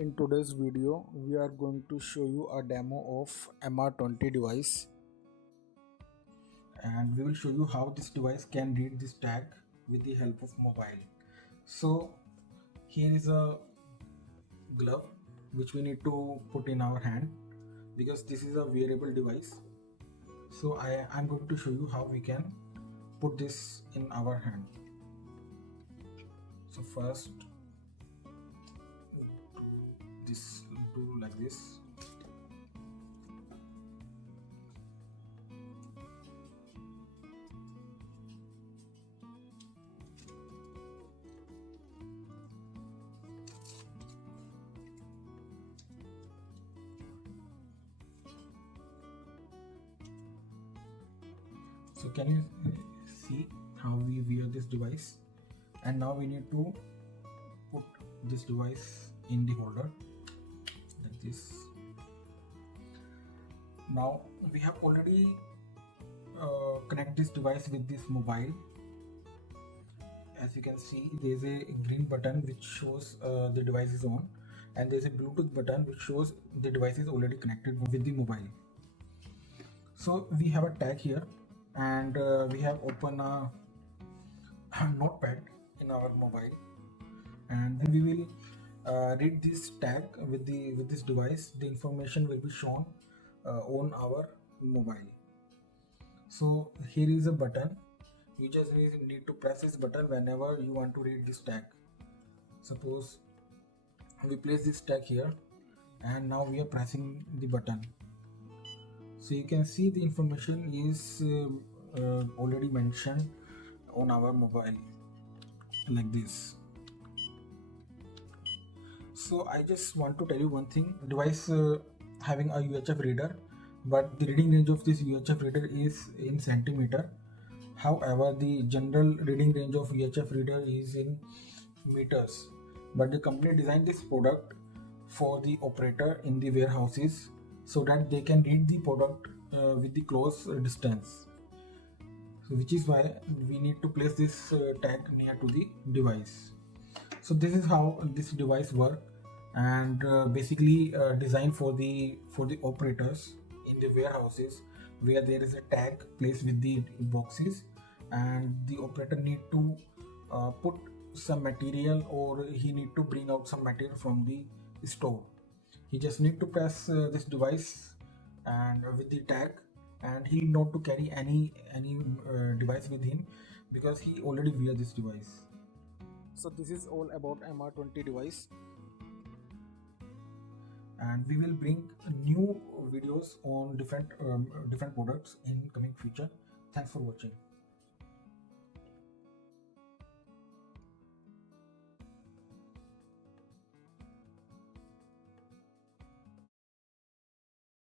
In today's video, we are going to show you a demo of MR20 device, and we will show you how this device can read this tag with the help of mobile. So here is a glove which we need to put in our hand because this is a wearable device. So I'm going to show you how we can put this in our hand. So first do like this. So can you see how we wear this device? And now we need to put this device in the holder like this. Now we have already connect this device with this mobile. As you can see, there is a green button which shows the device is on, and there is a Bluetooth button which shows the device is already connected with the mobile. So we have a tag here, and we have opened a notepad in our mobile, and then we will read this tag with this device. The information will be shown on our mobile. So here is a button. You just need to press this button whenever you want to read this tag. Suppose we place this tag here, and now we are pressing the button. So you can see the information is already mentioned on our mobile like this. So I just want to tell you one thing. Device having a UHF reader, but the reading range of this UHF reader is in centimeter. However, the general reading range of UHF reader is in meters. But the company designed this product for the operator in the warehouses so that they can read the product with the close distance. So which is why we need to place this tag near to the device. So this is how this device works, and basically designed for the operators in the warehouses where there is a tag placed with the boxes, and the operator need to put some material, or he need to bring out some material from the store. He just need to press this device and with the tag, and he need not to carry any device with him because he already wear this device. So this is all about MR20 device, and we will bring new videos on different products in coming future. Thanks for watching.